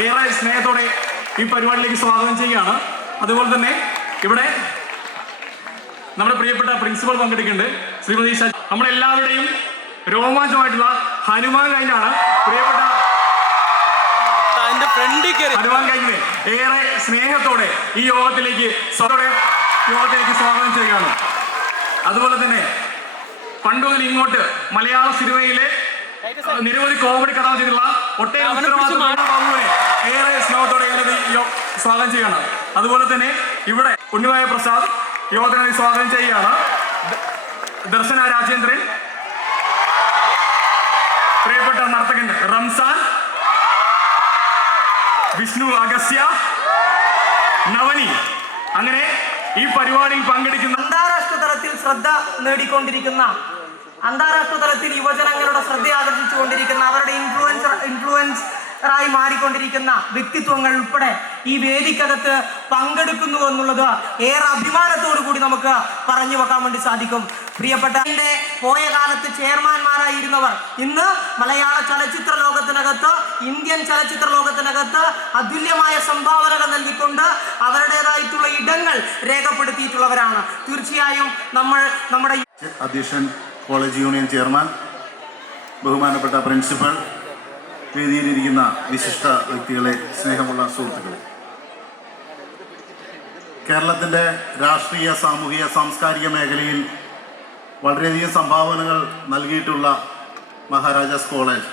ഏറെ സ്നേഹത്തോടെ ഈ പരിപാടിയിലേക്ക് സ്വാഗതം ചെയ്യുകയാണ്. അതുപോലെ തന്നെ ഇവിടെ നമ്മുടെ പ്രിയപ്പെട്ട പ്രിൻസിപ്പൽ പങ്കെടുക്കുന്നുണ്ട്. ശ്രീമതി ശശി നമ്മളെല്ലാവരുടെയും രോമാഞ്ചമായിട്ടുള്ള ഹനുമാൻ കൈനാണ് പ്രിയപ്പെട്ട ഹനുമാൻ കൈനെ ഏറെ സ്നേഹത്തോടെ ഈ യോഗത്തിലേക്ക് യോഗത്തിലേക്ക് സ്വാഗതം ചെയ്യുകയാണ്. അതുപോലെ തന്നെ പണ്ട് മുതൽ ഇങ്ങോട്ട് മലയാള സിനിമയിലെ നിരവധി കോമഡി കഥ ഒട്ടേറെ ഏറെ സ്നേഹത്തോടെ സ്വാഗതം ചെയ്യുകയാണ്. അതുപോലെ തന്നെ ഇവിടെ ഉണ്ണിമായ പ്രസാദ് യോഗത്തിനായി സ്വാഗതം ചെയ്യുകയാണ്. ദർശന രാജേന്ദ്രൻ. പ്രിയപ്പെട്ട നർത്തകൻ റംസാൻ. വിഷ്ണു അഗസ്യ. നവനി. അങ്ങനെ ഈ പരിപാടിയിൽ പങ്കെടുക്കുന്ന അന്താരാഷ്ട്ര തലത്തിൽ ശ്രദ്ധ നേടിക്കൊണ്ടിരിക്കുന്ന അന്താരാഷ്ട്ര തലത്തിൽ യുവജനങ്ങളുടെ ശ്രദ്ധ ആകർഷിച്ചുകൊണ്ടിരിക്കുന്ന അവരുടെ ഇൻഫ്ലുവൻസർ ഇൻഫ്ലുവൻസറായി മാറിക്കൊണ്ടിരിക്കുന്ന വ്യക്തിത്വങ്ങൾ ഉൾപ്പെടെ ഈ വേദിക്കകത്ത് പങ്കെടുക്കുന്നു എന്നുള്ളത് ഏറെ അഭിമാനത്തോടു കൂടി നമുക്ക് പറഞ്ഞു വെക്കാൻ വേണ്ടി സാധിക്കും. പ്രിയപ്പെട്ട പോയ കാലത്ത് ചെയർമാൻമാരായിരുന്നവർ ഇന്ന് മലയാള ചലച്ചിത്ര ലോകത്തിനകത്ത് ഇന്ത്യൻ ചലച്ചിത്ര ലോകത്തിനകത്ത് അതുല്യമായ സംഭാവനകൾ നൽകിക്കൊണ്ട് അവരുടേതായിട്ടുള്ള ഇടങ്ങൾ രേഖപ്പെടുത്തിയിട്ടുള്ളവരാണ്. തീർച്ചയായും നമ്മൾ നമ്മുടെ അധ്യക്ഷൻ കോളേജ് യൂണിയൻ ചെയർമാൻ ബഹുമാനപ്പെട്ട പ്രിൻസിപ്പൽ വേദിയിലിരിക്കുന്ന വിശിഷ്ട വ്യക്തികളെ സ്നേഹമുള്ള സുഹൃത്തുക്കളെ. കേരളത്തിന്റെ രാഷ്ട്രീയ സാമൂഹിക സാംസ്കാരിക മേഖലയിൽ വളരെയധികം സംഭാവനകൾ നൽകിയിട്ടുള്ള മഹാരാജാസ് കോളേജ്.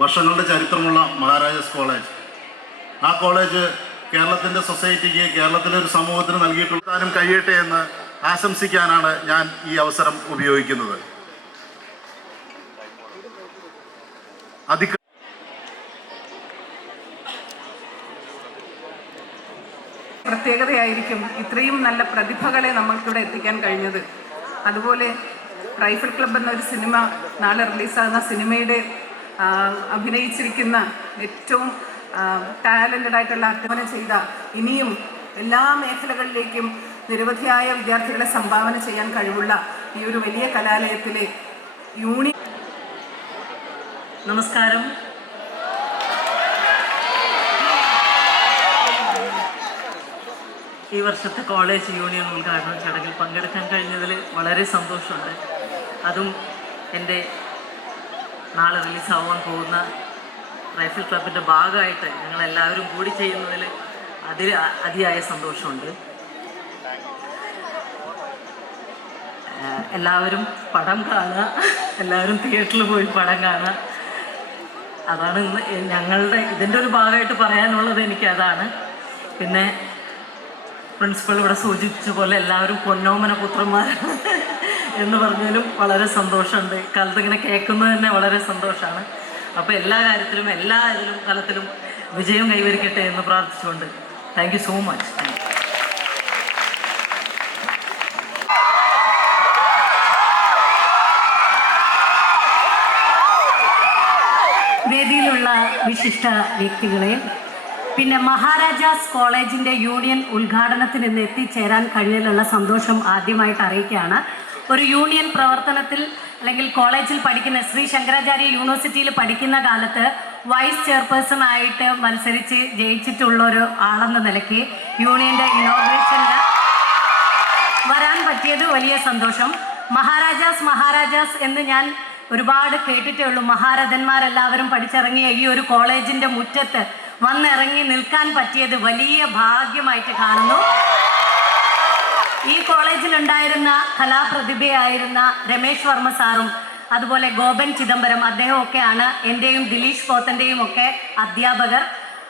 വർഷങ്ങളുടെ ചരിത്രമുള്ള മഹാരാജാസ് കോളേജ്. ആ കോളേജ് കേരളത്തിന്റെ സൊസൈറ്റിക്ക് കേരളത്തിലെ ഒരു സമൂഹത്തിന് നൽകിയിട്ടുള്ള കാര്യം കഴിയട്ടെ എന്ന് ആശംസിക്കാനാണ് ഞാൻ ഈ അവസരം ഉപയോഗിക്കുന്നത്. അധിക പ്രത്യേകതയായിരിക്കും ഇത്രയും നല്ല പ്രതിഭകളെ നമ്മൾക്കിവിടെ എത്തിക്കാൻ കഴിഞ്ഞത്. അതുപോലെ റൈഫിൾ ക്ലബ് എന്നൊരു സിനിമ നാളെ റിലീസാകുന്ന സിനിമയുടെ അഭിനയിച്ചിരിക്കുന്ന ഏറ്റവും ടാലന്റഡ് ആയിട്ടുള്ള അധ്വാനം ചെയ്ത ഇനിയും എല്ലാ മേഖലകളിലേക്കും നിരവധിയായ വിദ്യാർത്ഥികളെ സംഭാവന ചെയ്യാൻ കഴിവുള്ള ഈ ഒരു വലിയ കലാലയത്തിലെ യൂണി നമസ്കാരം. ഈ വർഷത്തെ കോളേജ് യൂണിയൻ ഉദ്ഘാടന ചടങ്ങിൽ പങ്കെടുക്കാൻ കഴിഞ്ഞതിൽ വളരെ സന്തോഷമുണ്ട്. അതും എന്റെ നാളെ റിലീസാവാൻ പോകുന്ന റൈഫിൾ ക്ലബിന്റെ ഭാഗമായിട്ട് ഞങ്ങളെല്ലാവരും കൂടി ചെയ്യുന്നതിൽ അതിൽ അതിയായ സന്തോഷമുണ്ട്. എല്ലാവരും പടം കാണുക. എല്ലാവരും തിയേറ്ററിൽ പോയി പടം കാണുക. അതാണ് ഞങ്ങളുടെ ഇതിന്റെ ഒരു ഭാഗമായിട്ട് പറയാനുള്ളത് എനിക്ക് അതാണ്. പിന്നെ പ്രിൻസിപ്പൾ ഇവിടെ സൂചിപ്പിച്ച പോലെ എല്ലാവരും പൊന്നോമന പുത്രന്മാരാണ് എന്ന് പറഞ്ഞാലും വളരെ സന്തോഷമുണ്ട്. കാലത്ത് ഇങ്ങനെ കേൾക്കുന്നത് തന്നെ വളരെ സന്തോഷമാണ്. അപ്പോൾ എല്ലാ കാര്യത്തിലും എല്ലാ ഇതിലും തലത്തിലും വിജയം കൈവരിക്കട്ടെ എന്ന് പ്രാർത്ഥിച്ചുകൊണ്ട് താങ്ക് യു സോ മച്ച് വേദിയിലുള്ള വിശിഷ്ട വ്യക്തികളെ പിന്നെ മഹാരാജാസ് കോളേജിന്റെ യൂണിയൻ ഉദ്ഘാടനത്തിന് ഇന്ന് എത്തിച്ചേരാൻ കഴിഞ്ഞതിലുള്ള സന്തോഷം ആദ്യമായിട്ട് അറിയിക്കുകയാണ്. ഒരു യൂണിയൻ പ്രവർത്തനത്തിൽ അല്ലെങ്കിൽ കോളേജിൽ പഠിക്കുന്ന ശ്രീ ശങ്കരാചാര്യ യൂണിവേഴ്സിറ്റിയിൽ പഠിക്കുന്ന കാലത്ത് വൈസ് ചെയർപേഴ്സൺ ആയിട്ട് മത്സരിച്ച് ജയിച്ചിട്ടുള്ള ഒരു ആളെന്ന നിലയ്ക്ക് യൂണിയന്റെ ഇനോഗ്രേഷനിൽ വരാൻ പറ്റിയത് വലിയ സന്തോഷം. മഹാരാജാസ് മഹാരാജാസ് എന്ന് ഞാൻ ഒരുപാട് കേട്ടിട്ടേ ഉള്ളൂ. മഹാരഥന്മാരെല്ലാവരും പഠിച്ചിറങ്ങിയ ഈ ഒരു കോളേജിന്റെ മുറ്റത്ത് വന്നിറങ്ങി നിൽക്കാൻ പറ്റിയത് വലിയ ഭാഗ്യമായിട്ട് കാണുന്നു. ഈ കോളേജിൽ ഉണ്ടായിരുന്ന കലാപ്രതിഭയായിരുന്ന രമേശ് വർമ്മ സാറും അതുപോലെ ഗോപൻ ചിദംബരം അദ്ദേഹമൊക്കെയാണ് എന്റെയും ദിലീഷ് പോത്തന്റെയും ഒക്കെ അധ്യാപകർ.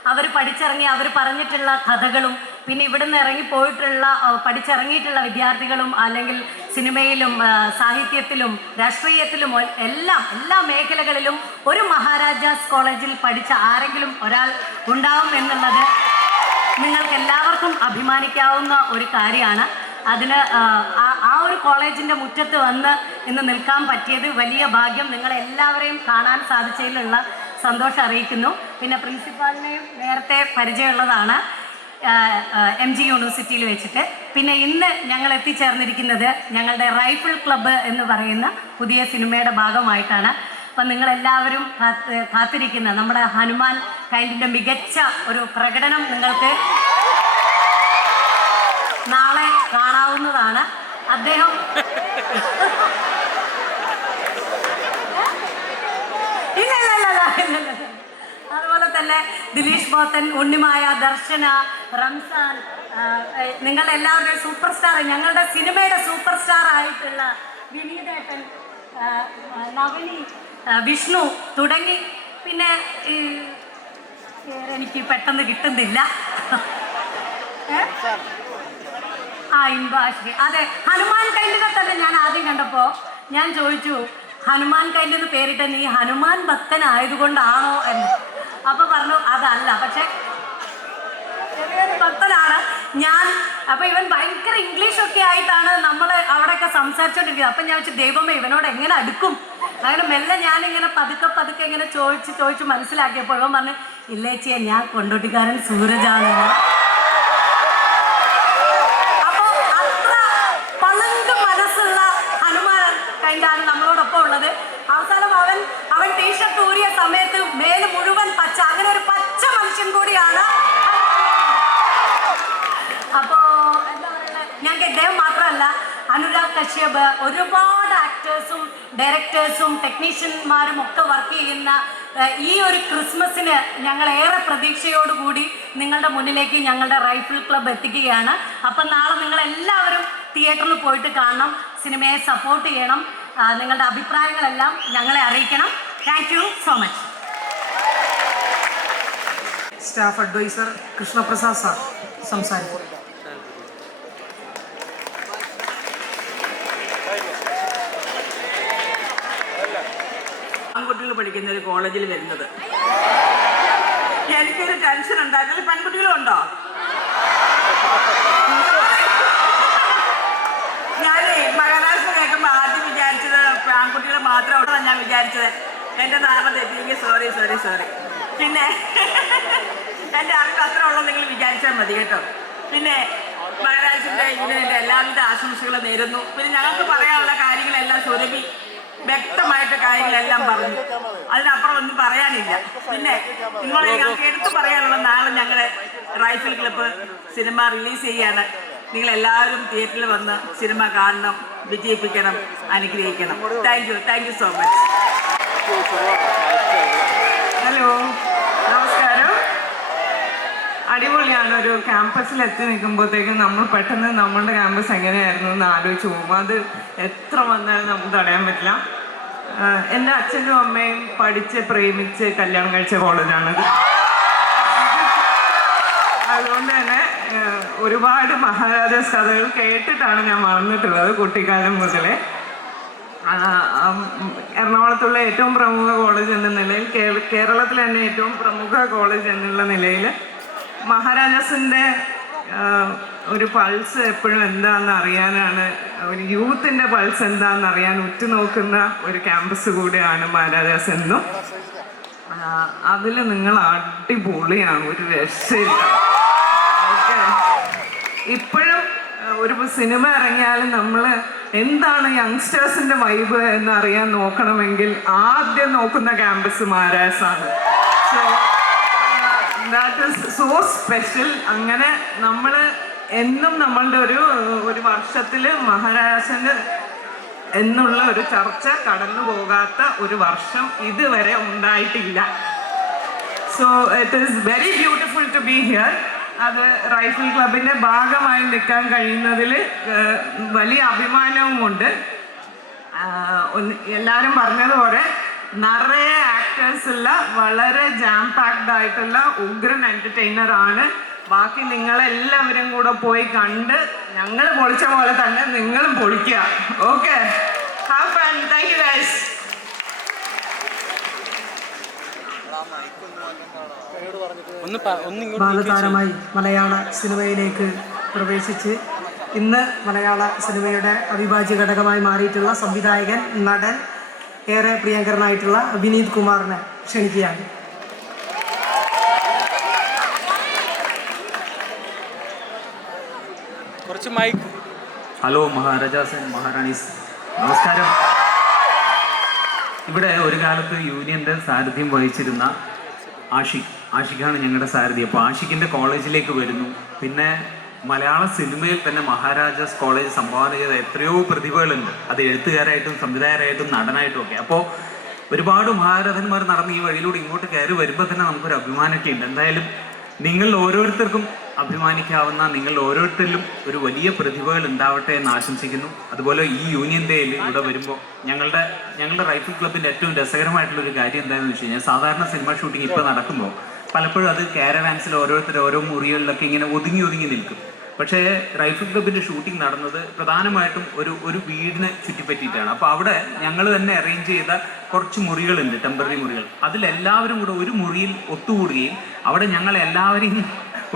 അവർ പഠിച്ചിറങ്ങി അവർ പറഞ്ഞിട്ടുള്ള കഥകളും പിന്നെ ഇവിടുന്ന് ഇറങ്ങി പോയിട്ടുള്ള പഠിച്ചിറങ്ങിയിട്ടുള്ള വിദ്യാർത്ഥികളും അല്ലെങ്കിൽ സിനിമയിലും സാഹിത്യത്തിലും രാഷ്ട്രീയത്തിലും എല്ലാം എല്ലാ മേഖലകളിലും ഒരു മഹാരാജാസ് കോളേജിൽ പഠിച്ച ആരെങ്കിലും ഒരാൾ ഉണ്ടാവും എന്നുള്ളത് നിങ്ങൾക്ക് എല്ലാവർക്കും അഭിമാനിക്കാവുന്ന ഒരു കാര്യമാണ്. അതിന് ആ ഒരു കോളേജിന്റെ മുറ്റത്ത് വന്ന് ഇന്ന് നിൽക്കാൻ പറ്റിയത് വലിയ ഭാഗ്യം നിങ്ങളെല്ലാവരെയും കാണാൻ സാധിച്ചതിലുള്ള സന്തോഷം അറിയിക്കുന്നു. പിന്നെ പ്രിൻസിപ്പാളിനെയും നേരത്തെ പരിചയമുള്ളതാണ്. എം ജി യൂണിവേഴ്സിറ്റിയിൽ വെച്ചിട്ട്. പിന്നെ ഇന്ന് ഞങ്ങൾ എത്തിച്ചേർന്നിരിക്കുന്നത് ഞങ്ങളുടെ റൈഫിൾ ക്ലബ്ബ് എന്ന് പറയുന്ന പുതിയ സിനിമയുടെ ഭാഗമായിട്ടാണ്. അപ്പം നിങ്ങളെല്ലാവരും കാത്ത് കാത്തിരിക്കുന്ന നമ്മുടെ ഹനുമാൻ കൈൻഡിന്റെ മികച്ച ഒരു പ്രകടനം നിങ്ങൾക്ക് നാളെ കാണാവുന്നതാണ്. അദ്ദേഹം ഇല്ല ഇല്ല ഇല്ല ഇല്ല, തന്നെ ദിലീഷ് ബോത്തൻ ഉണ്ണിമായ ദർശന റംസാൻ നിങ്ങൾ എല്ലാവരുടെ സൂപ്പർ സ്റ്റാർ ഞങ്ങളുടെ സിനിമയുടെ സൂപ്പർ സ്റ്റാർ ആയിട്ടുള്ള വിനീതേട്ടൻ നവനി വിഷ്ണു തുടങ്ങി. പിന്നെ എനിക്ക് പെട്ടെന്ന് കിട്ടുന്നില്ല. ആ ഇമ്പാശ്രീ അതെ ഹനുമാൻ കൈലിനെ തന്നെ ഞാൻ ആദ്യം കണ്ടപ്പോ ഞാൻ ചോദിച്ചു ഹനുമാൻ കൈലിന്ന് പേരിട്ട നീ ഹനുമാൻ ഭക്തനായതുകൊണ്ടാണോ? എന്ന്. അപ്പൊ പറഞ്ഞു അതല്ല. പക്ഷെ ചെറിയൊരു ഭക്തനാണ്. ഞാൻ അപ്പൊ ഇവൻ ഭയങ്കര ഇംഗ്ലീഷ് ഒക്കെ ആയിട്ടാണ് നമ്മൾ അവിടെയൊക്കെ സംസാരിച്ചോണ്ടിരിക്കുന്നത്. അപ്പൊ ഞാൻ വെച്ച് ദൈവമേ ഇവനോട് എങ്ങനെ അടുക്കും? അങ്ങനെ മെല്ലെ ഇങ്ങനെ പതുക്കെ പതുക്കെ ഇങ്ങനെ ചോദിച്ച് ചോദിച്ച് മനസ്സിലാക്കിയപ്പോൾ ഇവൻ പറഞ്ഞു ഇല്ലേച്ചിയെ ഞാൻ കൊണ്ടോട്ടിക്കാരൻ സൂരജാണ് കശ്യപ് ഒരുപാട് ആക്ടേഴ്സും ഡയറക്ടേഴ്സും ടെക്നീഷ്യന്മാരും ഒക്കെ വർക്ക് ചെയ്യുന്ന ഈ ഒരു ക്രിസ്മസിന് ഞങ്ങൾ ഏറെ പ്രതീക്ഷയോടുകൂടി നിങ്ങളുടെ മുന്നിലേക്ക് ഞങ്ങളുടെ റൈഫിൾ ക്ലബ് എത്തിക്കുകയാണ്. അപ്പം നാളെ നിങ്ങൾ എല്ലാവരും തിയേറ്ററിൽ പോയിട്ട് കാണണം സിനിമയെ സപ്പോർട്ട് ചെയ്യണം നിങ്ങളുടെ അഭിപ്രായങ്ങളെല്ലാം ഞങ്ങളെ അറിയിക്കണം. Thank you so much staff advisor Krishnaprasad sir സംസാരിക്കും ആൺകുട്ടികൾ പഠിക്കുന്ന ഒരു കോളേജിൽ വരുന്നത്. എനിക്കൊരു ടെൻഷൻ ഉണ്ടായിരുന്നു. പെൺകുട്ടികളും ഉണ്ടോ? ഞാനേ മഹാരാഷ്ട്ര കേൾക്കുമ്പോൾ ആദ്യം വിചാരിച്ചത് ആൺകുട്ടികൾ മാത്രമാണ് ഞാൻ വിചാരിച്ചത്. എന്റെ നാമം തെറ്റിയെങ്കിൽ സോറി സോറി സോറി പിന്നെ എന്റെ അറിവ് അത്ര ഉള്ളൂ നിങ്ങൾ വിചാരിച്ചാൽ മതി കേട്ടോ. പിന്നെ മഹാരാജിന്റെ ഇങ്ങനെ എല്ലാവിധ ആശംസകളും നേരുന്നു. പിന്നെ ഞങ്ങൾക്ക് പറയാനുള്ള കാര്യങ്ങളെല്ലാം സുരഭി വ്യക്തമായിട്ട് കാര്യങ്ങളെല്ലാം പറഞ്ഞു. അതിനപ്പുറം ഒന്നും പറയാനില്ല. പിന്നെ നിങ്ങളെ ഞങ്ങൾക്ക് എടുത്തു പറയാനുള്ള നാളെ ഞങ്ങളുടെ റൈഫിൾ ക്ലബ്ബ് സിനിമ റിലീസ് ചെയ്യാണ്. നിങ്ങൾ എല്ലാവരും തിയേറ്ററിൽ വന്ന് സിനിമ കാണണം വിജയിപ്പിക്കണം അനുഗ്രഹിക്കണം. Thank you thank you so much hello അടിപൊളിയാണ് ഒരു ക്യാമ്പസിൽ എത്തി നിൽക്കുമ്പോഴത്തേക്കും നമ്മൾ പെട്ടെന്ന് നമ്മളുടെ ക്യാമ്പസ് എങ്ങനെയായിരുന്നു എന്ന് ആലോചിച്ച് പോകും. അത് എത്ര വന്നാലും നമുക്ക് തടയാൻ പറ്റില്ല. എന്റെ അച്ഛനും അമ്മയും പഠിച്ച് പ്രേമിച്ച് കല്യാണം കഴിച്ച കോളേജാണത് അതുകൊണ്ട് തന്നെ ഒരുപാട് മഹാരാജാസ് കഥകൾ കേട്ടിട്ടാണ് ഞാൻ വളർന്നിട്ടുള്ളത് കുട്ടിക്കാലം മുതലേ. എറണാകുളത്തുള്ള ഏറ്റവും പ്രമുഖ കോളേജ് എന്ന നിലയിൽ കേരളത്തിലെ തന്നെ ഏറ്റവും പ്രമുഖ കോളേജ് എന്നുള്ള നിലയിൽ മഹാരാജാസിന്റെ ഒരു പൾസ് എപ്പോഴും എന്താണെന്ന് അറിയാനാണ് ഒരു യൂത്തിന്റെ പൾസ് എന്താണെന്ന് അറിയാൻ ഉറ്റുനോക്കുന്ന ഒരു ക്യാമ്പസ് കൂടിയാണ് മഹാരാജാസ് എന്നും. അതിൽ നിങ്ങൾ അടിപൊളിയാണ് ഒരു രക്ഷയില്ല. ഇപ്പോഴും ഒരു സിനിമ ഇറങ്ങിയാലും നമ്മൾ എന്താണ് യങ്സ്റ്റേഴ്സിന്റെ വൈബ് എന്ന് അറിയാൻ നോക്കണമെങ്കിൽ ആദ്യം നോക്കുന്ന campus മഹാരാജാസാണ്. So that is so special അങ്ങനെ നമ്മൾ എന്നും നമ്മളുടെ ഒരു ഒരു വർഷത്തിൽ മഹാരാജന് എന്നുള്ള ഒരു ചർച്ച കടന്നു പോകാത്ത ഒരു വർഷം ഇതുവരെ ഉണ്ടായിട്ടില്ല. So it is very beautiful to be here അത് റൈഫിൾ ക്ലബിന്റെ ഭാഗമായി നിൽക്കാൻ കഴിയുന്നതിൽ വലിയ അഭിമാനവുമുണ്ട്. എല്ലാവരും പറഞ്ഞതുപോലെ നിറയെ ആക്ടേഴ്സ് ഉള്ള വളരെ ജാം പാക്ഡ് ആയിട്ടുള്ള ഉഗ്രൻ എന്റർടൈനർ ആണ്. ബാക്കി നിങ്ങളെല്ലാവരും കൂടെ പോയി കണ്ട് ഞങ്ങൾ പൊളിച്ച പോലെ തന്നെ നിങ്ങളും പൊളിക്കുക okay have fun thank you guys ബാലതാരമായി മലയാള സിനിമയിലേക്ക് പ്രവേശിച്ച് ഇന്ന് മലയാള സിനിമയുടെ അവിഭാജ്യ ഘടകമായി മാറിയിട്ടുള്ള സംവിധായകൻ നടൻ ഏറെ പ്രിയങ്കരനായിട്ടുള്ള വിനീത് കുമാറിനെ ക്ഷണിക്കുകയാണ്. കുറച്ച് mic hello Maharajas and Maharanis നമസ്കാരം. ഇവിടെ ഒരു കാലത്ത് യൂണിയന്റെ സാരഥ്യം വഹിച്ചിരുന്ന ആഷിഖ് ആഷിഖാണ് ഞങ്ങളുടെ സാരഥി. അപ്പോൾ ആഷിഖിന്റെ കോളേജിലേക്ക് വരുന്നു. പിന്നെ മലയാള സിനിമയിൽ തന്നെ മഹാരാജാസ് കോളേജ് സംഭാവന ചെയ്ത എത്രയോ പ്രതിഭകളുണ്ട്. അത് എഴുത്തുകാരായിട്ടും സംവിധായകരായിട്ടും നടനായിട്ടും ഒക്കെ. അപ്പോൾ ഒരുപാട് മഹാരഥന്മാർ നടന്ന് ഈ വഴിയിലൂടെ ഇങ്ങോട്ട് കയറി വരുമ്പോൾ തന്നെ നമുക്കൊരു അഭിമാനമൊക്കെ ഉണ്ട്. എന്തായാലും നിങ്ങൾ ഓരോരുത്തർക്കും അഭിമാനിക്കാവുന്ന നിങ്ങൾ ഓരോരുത്തരിലും ഒരു വലിയ പ്രതിഭകൾ ഉണ്ടാവട്ടെ എന്ന് ആശംസിക്കുന്നു. അതുപോലെ ഈ യൂണിയൻ ഡേയിൽ ഇവിടെ വരുമ്പോൾ ഞങ്ങളുടെ ഞങ്ങളുടെ റൈഫിൾ ക്ലബിന്റെ ഏറ്റവും രസകരമായിട്ടുള്ള ഒരു കാര്യം എന്താണെന്ന് വെച്ച് കഴിഞ്ഞാൽ സാധാരണ സിനിമ ഷൂട്ടിംഗ് ഇപ്പോൾ നടക്കുമ്പോൾ പലപ്പോഴും അത് കാരവാൻസിൽ ഓരോരുത്തർ ഓരോ മുറികളിലൊക്കെ ഇങ്ങനെ ഒതുങ്ങി ഒതുങ്ങി നിൽക്കും. പക്ഷേ റൈഫിൾ ക്ലബിന്റെ ഷൂട്ടിംഗ് നടന്നത് പ്രധാനമായിട്ടും ഒരു ഒരു വീടിനെ ചുറ്റിപ്പറ്റിയിട്ടാണ്. അപ്പോൾ അവിടെ ഞങ്ങൾ തന്നെ അറേഞ്ച് ചെയ്ത കുറച്ച് മുറികളുണ്ട് ടെമ്പററി മുറികൾ. അതിലെല്ലാവരും കൂടെ ഒരു മുറിയിൽ ഒത്തുകൂടുകയും അവിടെ ഞങ്ങൾ എല്ലാവരെയും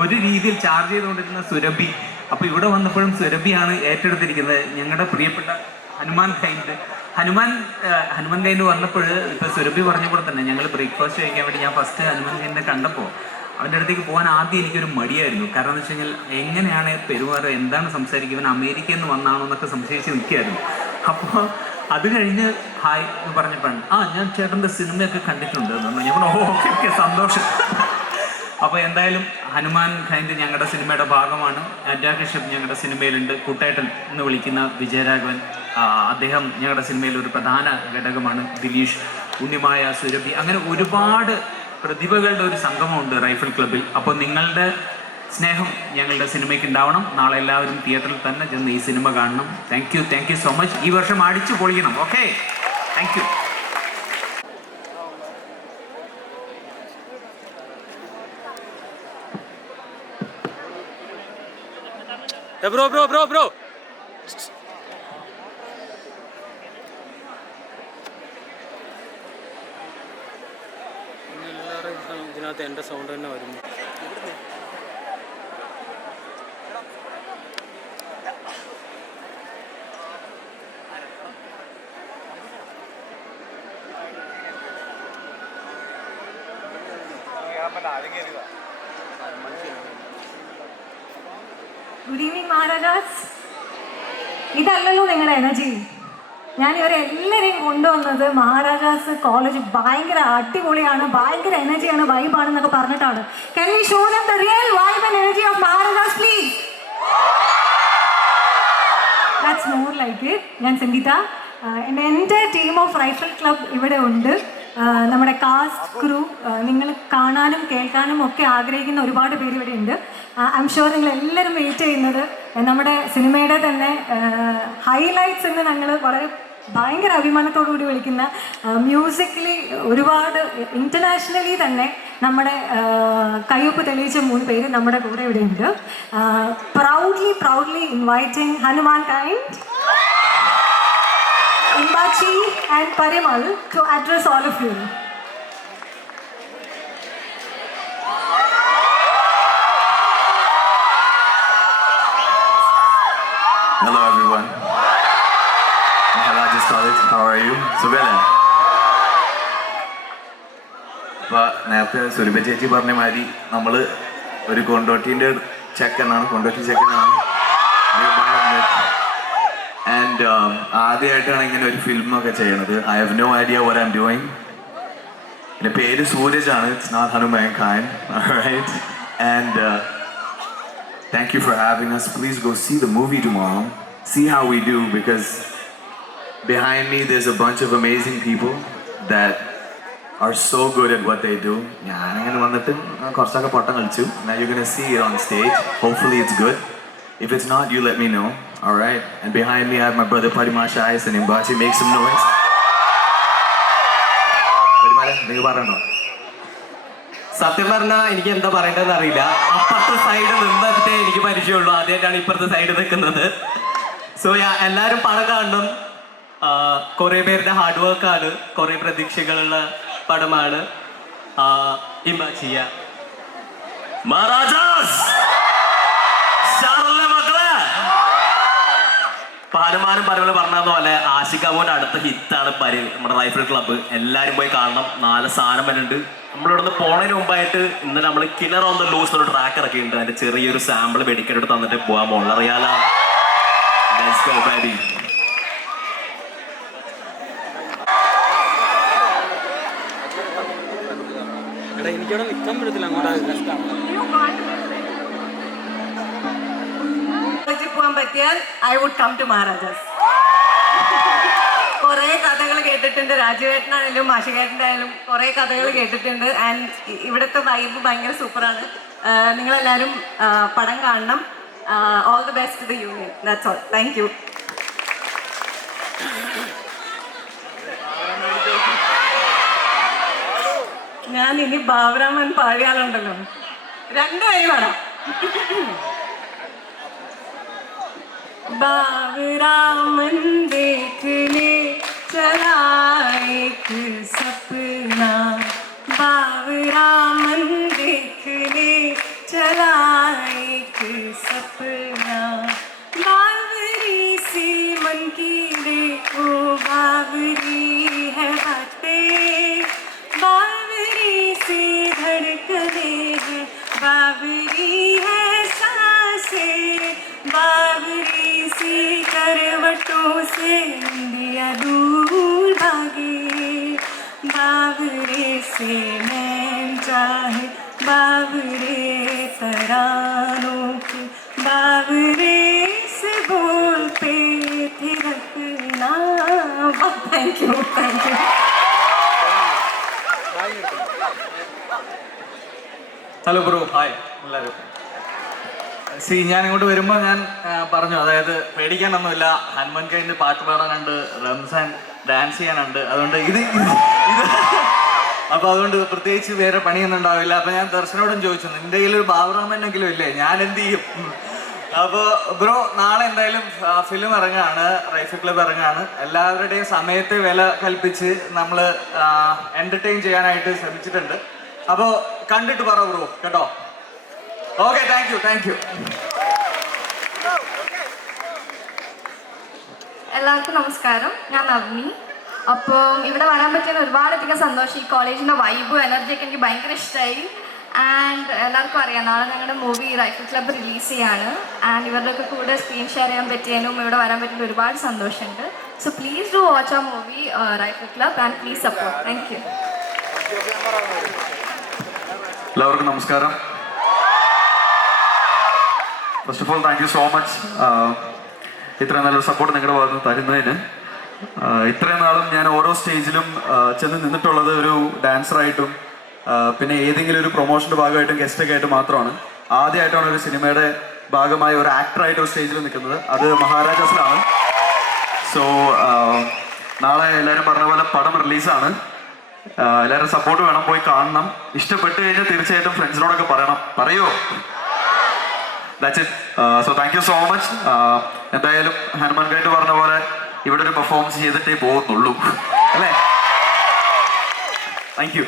ഒരു രീതിയിൽ ചാർജ് ചെയ്തുകൊണ്ടിരുന്ന സുരഭി അപ്പോൾ ഇവിടെ വന്നപ്പോഴും സുരഭിയാണ് ഏറ്റെടുത്തിരിക്കുന്നത്. ഞങ്ങളുടെ പ്രിയപ്പെട്ട ഹനുമാൻ കൈൻഡ് ഹനുമാൻ ഹനുമാൻ കൈന്ന് വന്നപ്പോൾ ഇപ്പൊ സുരഭി പറഞ്ഞ പോലെ തന്നെ ഞങ്ങൾ ബ്രേക്ക്ഫാസ്റ്റ് കഴിക്കാൻ വേണ്ടി ഞാൻ ഫസ്റ്റ് ഹനുമാൻ കൈനെ കണ്ടപ്പോൾ അവന്റെ അടുത്തേക്ക് പോകാൻ ആദ്യം എനിക്കൊരു മടിയായിരുന്നു. കാരണം എന്ന് വെച്ച് കഴിഞ്ഞാൽ എങ്ങനെയാണ് പെരുമാറുക എന്താണ് സംസാരിക്കുക ഇവൻ അമേരിക്കയിൽ നിന്ന് വന്നാണോ എന്നൊക്കെ സംശയിച്ച് നിൽക്കുകയായിരുന്നു. അപ്പോൾ അത് കഴിഞ്ഞ് ഹായ് എന്ന് പറഞ്ഞപ്പോഴാണ് ആ ഞാൻ ചേട്ടന്റെ സിനിമയൊക്കെ കണ്ടിട്ടുണ്ട്. എന്ന് ഞാൻ പറഞ്ഞു ഓക്കെ ഓക്കെ സന്തോഷം. അപ്പോൾ എന്തായാലും ഹനുമാൻ ഖൈന്റെ ഞങ്ങളുടെ സിനിമയുടെ ഭാഗമാണ്. കശ്യപ് ഞങ്ങളുടെ സിനിമയിലുണ്ട്. കുട്ടേട്ടൻ എന്ന് വിളിക്കുന്ന വിജയരാഘവൻ. അദ്ദേഹം ഞങ്ങളുടെ സിനിമയിൽ ഒരു പ്രധാന ഘടകമാണ് ദിലീഷ് ഉണ്ണിമായ സുരഭി. അങ്ങനെ ഒരുപാട് പ്രതിഭകളുടെ ഒരു സംഗമമുണ്ട് റൈഫിൾ ക്ലബിൽ അപ്പോൾ നിങ്ങളുടെ സ്നേഹം ഞങ്ങളുടെ സിനിമയ്ക്ക് ഉണ്ടാവണം. നാളെ എല്ലാവരും തിയേറ്ററിൽ തന്നെ ചെന്ന് ഈ സിനിമ കാണണം. Thank you thank you so much ഈ വർഷം അടിച്ചു പൊളിക്കണം okay thank you bro bro bro bro. ഇതിനകത്ത് എന്റെ സൗണ്ട് തന്നെ വരുന്നു. Good evening Maharajas. ഇതല്ലല്ലോ നിങ്ങളുടെ എനർജി ഞാൻ ഇവരെ എല്ലാവരെയും കൊണ്ടുവന്നത് മഹാരാജാസ് കോളേജ് ഭയങ്കര അടിപൊളിയാണ് ഭയങ്കര എനർജിയാണ് വൈബാണ് എന്നൊക്കെ പറഞ്ഞിട്ടാണ് can we show them real vibe and energy of Maharajas please that's more like it ഞാൻ സംഗീത എന്റെ എന്റെ ടീം ഓഫ് റൈഫിൾ ക്ലബ് ഇവിടെ ഉണ്ട്. നമ്മുടെ കാസ്റ്റ് ക്രൂ നിങ്ങൾ കാണാനും കേൾക്കാനും ഒക്കെ ആഗ്രഹിക്കുന്ന ഒരുപാട് പേര് ഇവിടെ ഉണ്ട്. ഐ എം ഷുവർ നിങ്ങൾ എല്ലാവരും വെയിറ്റ് ചെയ്യുന്നത് നമ്മുടെ സിനിമയുടെ തന്നെ ഹൈലൈറ്റ്സ് എന്ന് ഞങ്ങൾ വളരെ ഭയങ്കര അഭിമാനത്തോടു കൂടി വിളിക്കുന്ന മ്യൂസിക്കലി ഒരുപാട് ഇന്റർനാഷണലി തന്നെ നമ്മുടെ കയ്യൊപ്പ് തെളിയിച്ച മൂന്ന് പേര് നമ്മുടെ കൂടെ ഇവിടെ ഉണ്ട്. Proudly proudly inviting Hanumankind Imbachi and Parimal to address all of you. Hello everyone. Maharajas College, how are you? സുഖല്ലേ അപ്പോൾ നേരത്തെ സുരഭ ചേച്ചി പറഞ്ഞ മാതിരി നമ്മൾ ഒരു കൊണ്ടോട്ടിന്റെ ചെക്കനാണ് കൊണ്ടോട്ടി ചെക്കനാണ് ആൻഡ് ആദ്യമായിട്ടാണ് ഇങ്ങനെ ഒരു ഫിലിമൊക്കെ ചെയ്യണത് I have no idea what I am doing എൻ്റെ പേര് സൂരജ് ആണ് it's not Hanuman Khan right and Thank you for having us. Please go see the movie tomorrow. See how we do because behind me there's a bunch of amazing people that are so good at what they do. ഞാനങ്ങനെ വന്നിട്ട് കുറച്ചൊക്കെ പൊട്ടം കളിച്ചു Now you're gonna see it on stage. Hopefully it's good. If it's not, you let Me right. And behind me I have my brother Parimasha Ice and Imbachi. Make some noise. നിങ്ങൾ പറയണോ? സത്യം പറഞ്ഞാൽ എനിക്ക് എന്താ പറയേണ്ടതെന്ന് അറിയില്ല. അപ്പുറത്തെ side നിന്നിട്ടേ എനിക്ക് പരിചയമുള്ളൂ. ആദ്യമായിട്ടാണ് ഇപ്പുറത്തെ സൈഡ് നിൽക്കുന്നത്. സോ എല്ലാവരും പടം കാണണം. കുറേ പേരുടെ ഹാർഡ് വർക്കാണ് കുറേ പ്രതീക്ഷകളുള്ള പടമാണ്. ചെയ്യാ മഹാരാജാസ് പാലുമാനും പരവൽ പറഞ്ഞ പോലെ ആഷിക്കാമോന്റെ അടുത്ത ഹിറ്റാണ് പരി നമ്മുടെ റൈഫിൾ ക്ലബ്ബ് എല്ലാവരും പോയി കാണണം. നാല് സാധനം വരുന്നുണ്ട്. നമ്മളിവിടുന്ന് പോണതിന് മുമ്പായിട്ട് ഇന്ന് നമ്മൾ കിലർ ഓൺ ദ ലൂസ് ഒരു ട്രാക്ക് ഇറക്കിയിട്ടുണ്ട്. അതിന്റെ ചെറിയൊരു സാമ്പിൾ വെടിക്കെട്ട് തന്നിട്ട് baby. എടാ എനിക്കവിടെ നിൽക്കാൻ പറ്റത്തില്ല. അങ്ങോട്ട് പറ്റിയാൽ I would come to Maharajas കുറേ കഥകൾ കേട്ടിട്ടുണ്ട്. രാജുവേട്ടനായാലും മാഷികേട്ടനായാലും കുറേ കഥകൾ കേട്ടിട്ടുണ്ട്. ആൻഡ് ഇവിടുത്തെ വൈബ് ഭയങ്കര സൂപ്പറാണ് നിങ്ങളെല്ലാവരും പടം കാണണം. All the best the union that's all thank you ഞാൻ ഇനി ബാബുരാമൻ പാടിയാലുണ്ടല്ലോ രണ്ടുപേരും പാടാം. बाबरामन देखने चला एक सपना बाबरामन देखने चला ഹലോ ബ്രോ ഹായ് എല്ലാവരും. സി ഞാൻ ഇങ്ങോട്ട് വരുമ്പോൾ ഞാൻ പറഞ്ഞു. അതായത് പേടിക്കാനൊന്നുമില്ല. ഹനുമാൻ കൈന്റെ പാട്ട് പാടാനുണ്ട് റംസാൻ ഡാൻസ് ചെയ്യാനുണ്ട്. അതുകൊണ്ട് ഇത് ഇത് അതുകൊണ്ട് പ്രത്യേകിച്ച് വേറെ പണിയൊന്നും ഉണ്ടാവില്ല. അപ്പൊ ഞാൻ ദർശനോടും ചോദിച്ചു. നിന്റെ കയ്യിൽ ഒരു ബാബുറാമനെങ്കിലും ഇല്ലേ? ഞാൻ എന്ത് ചെയ്യും? അപ്പോൾ ബ്രോ നാളെ എന്തായാലും ഫിലിം ഇറങ്ങാണ്. റൈഫിൾ ക്ലബ് ഇറങ്ങാണ്. എല്ലാവരുടെയും സമയത്തെ വില കൽപ്പിച്ച് നമ്മൾ എന്റർടൈൻ ചെയ്യാനായിട്ട് ശ്രമിച്ചിട്ടുണ്ട്. അപ്പോൾ കണ്ടിട്ട് പറ ബ്രോ കേട്ടോ? Okay thank you thank you എല്ലാവർക്കും നമസ്കാരം. ഞാൻ നവ്നി. അപ്പോൾ ഇവിടെ വരാൻ പറ്റിയ ഒരുപാടധികം സന്തോഷം. ഈ കോളേജിന്റെ വൈബും എനർജിയൊക്കെ എനിക്ക് ഭയങ്കര ഇഷ്ടമായി ആൻഡ് എല്ലാവർക്കും അറിയാം നാളെ ഞങ്ങളുടെ മൂവി റൈഫിൾ ക്ലബ്ബ് റിലീസ് ചെയ്യാണ്. ആൻഡ് ഇവരുടെയൊക്കെ കൂടെ സ്ക്രീൻ ഷെയർ ചെയ്യാൻ പറ്റിയതിനും ഇവിടെ വരാൻ പറ്റിയ ഒരുപാട് സന്തോഷമുണ്ട്. സോ പ്ലീസ് ഡു വാച്ച് ആ movie rifle club and please support thank you എല്ലാവർക്കും നമസ്കാരം. First of all thank you so much ഇത്രയും നല്ലൊരു സപ്പോർട്ട് നിങ്ങളുടെ ഭാഗത്ത് തരുന്നതിന്. ഇത്രയും നാളും ഞാൻ ഓരോ സ്റ്റേജിലും ചെന്ന് നിന്നിട്ടുള്ളത് ഒരു ഡാൻസറായിട്ടും പിന്നെ ഏതെങ്കിലും ഒരു പ്രൊമോഷന്റെ ഭാഗമായിട്ടും ഗസ്റ്റൊക്കെ ആയിട്ട് മാത്രമാണ്. ആദ്യമായിട്ടാണ് ഒരു സിനിമയുടെ ഭാഗമായ ഒരു ആക്ടറായിട്ട് ഒരു സ്റ്റേജിൽ നിൽക്കുന്നത്. അത് മഹാരാജാസിലാണ്. സോ നാളെ എല്ലാവരും പറഞ്ഞ പോലെ പടം റിലീസാണ് എല്ലാവരും സപ്പോർട്ട് വേണം പോയി കാണണം. ഇഷ്ടപ്പെട്ട് കഴിഞ്ഞാൽ തീർച്ചയായിട്ടും ഫ്രണ്ട്സിനോടൊക്കെ പറയണം. പറയോ? That's so thank you so much എന്തായാലും ഹനുമാൻ ഗൈഡ് പറഞ്ഞ പോലെ ഇവിടെ ഒരു പെർഫോമൻസ് ചെയ്തിട്ടേ പോകുന്നുള്ളൂ അല്ലേ? താങ്ക് യു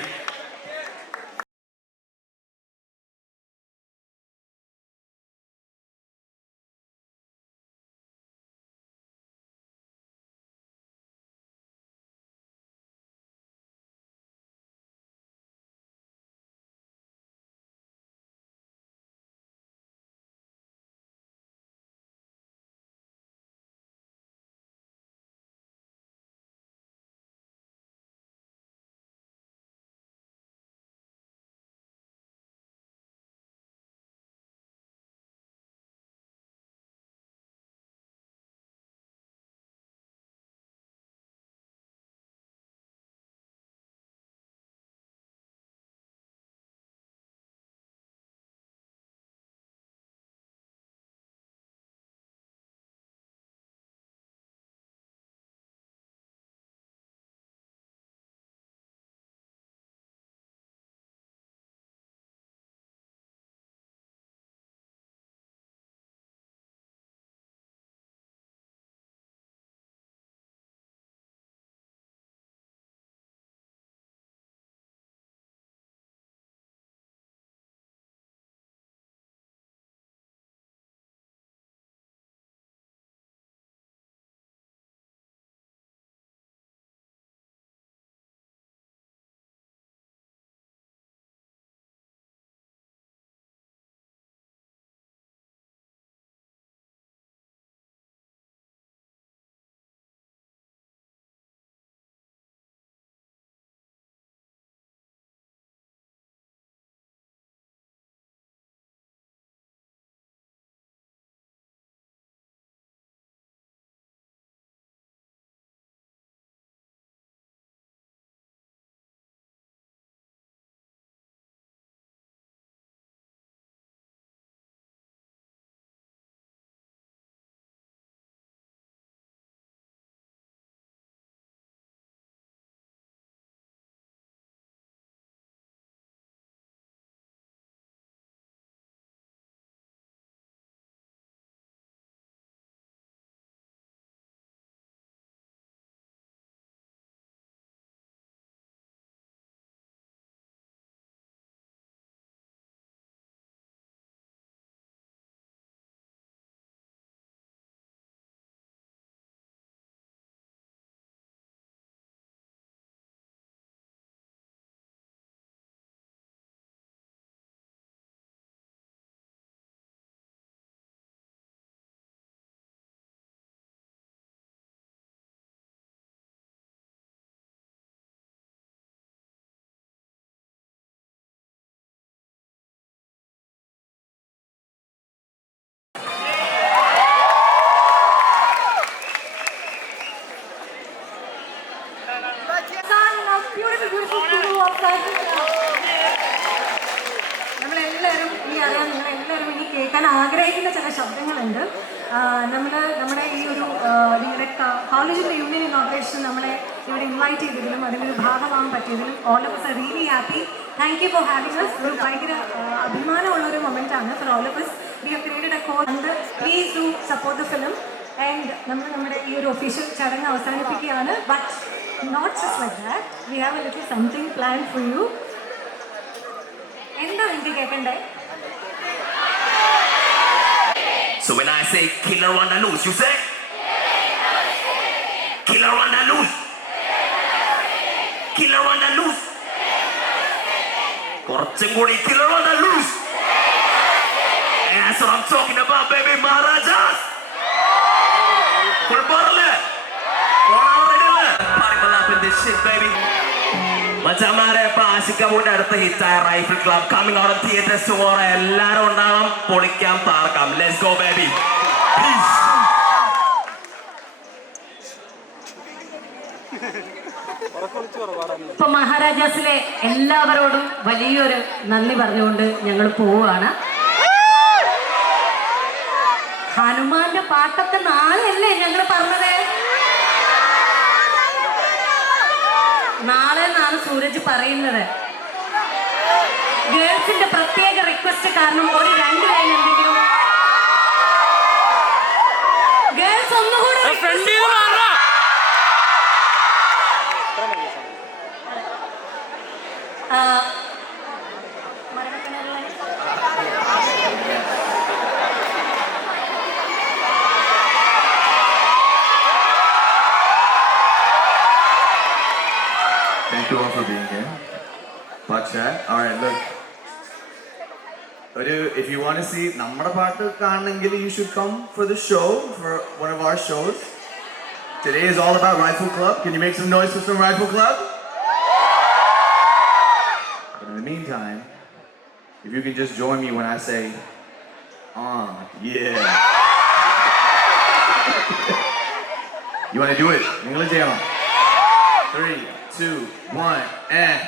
ശബ്ദങ്ങളുണ്ട്. നമ്മൾ നമ്മുടെ ഈ ഒരു നിങ്ങളുടെ കോളേജിന്റെ യൂണിയൻ ഇനോഗ്രേഷൻ നമ്മളെ ഇവിടെ ഇൻവൈറ്റ് ചെയ്തതിലും ഒരു ഭാഗമാകാൻ പറ്റിയതിലും all of us really happy thank you for having us ഒരു ഭയങ്കര അഭിമാനമുള്ള ഒരു മൊമെന്റ് ആണ് for all of us we have created a call ഉണ്ട് please do support the film and നമ്മൾ നമ്മുടെ ഈ ഒരു ഒഫീഷ്യൽ ചടങ്ങ് അവസാനിപ്പിക്കുകയാണ്. But not just like that we have a little something plan for you എന്താ എനിക്ക് കേൾക്കണ്ടേ So when I say killer on the loose, you say? Killer on the loose. Killer on the loose. കുറച്ചും കൂടി killer on the loose. And that's what I'm talking about, baby, Maharajas. Football മച്ചന്മാരെ ഇപ്പൊ ആശിക്കബൂന്റെ അടുത്ത ഹിറ്റായ rifle club. Coming out theatre store എല്ലാരും ഉണ്ടാവാം പൊളിക്കാം പാർക്കാം. Let's go baby ഇപ്പൊ മഹാരാജാസിലെ എല്ലാവരോടും വലിയൊരു നന്ദി പറഞ്ഞുകൊണ്ട് ഞങ്ങൾ പോവുകയാണ്. ഹനുമാന്റെ പാട്ടൊക്കെ നാളെയല്ലേ ഞങ്ങൾ പറഞ്ഞത്? നാളെ എന്നാണ് സൂരജ് പറയുന്നത്. ഗേൾസിന്റെ പ്രത്യേക റിക്വസ്റ്റ് കാരണം ഒരു രണ്ട് ലൈൻ എന്തെങ്കിലും. ഗേൾസ് ഒന്നുകൂടെ ആ, for being here. But chat. All right, look. ഒരു if you want to see നമ്മുടെ പാട്ട് കാണണമെങ്കിൽ you should come for the show for one of our shows. Today is all about Rifle Club. Can you make some noise for some Rifle Club? But in the meantime, if you can just join me when I say, ah, yeah. you want to do it? നിങ്ങൾ ചെയ്യണം. Three, Two, one, and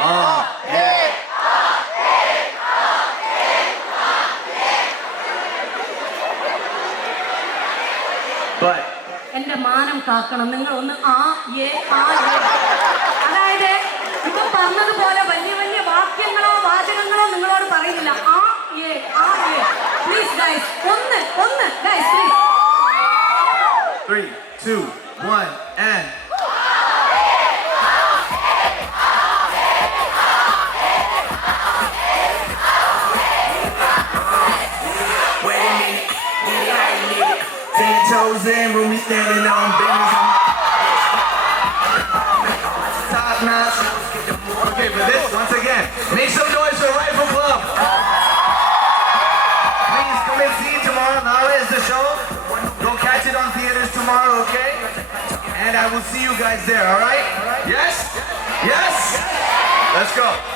ah, yeah. But എന്റെ മാനം കാക്കണം നിങ്ങൾ ഒന്ന് ആ ഏ ആ ഏ. അതായത് ഇപ്പൊ പറഞ്ഞതുപോലെ വലിയ വലിയ വാക്യങ്ങളോ വാചകങ്ങളോ നിങ്ങളോട് പറയുന്നില്ല ആ ഏ ആ ഏ പ്ലീസ് ഗൈസ് ഒന്ന് ഒന്ന് guys please three, two, there, all right? Yes? Yes? Let's go.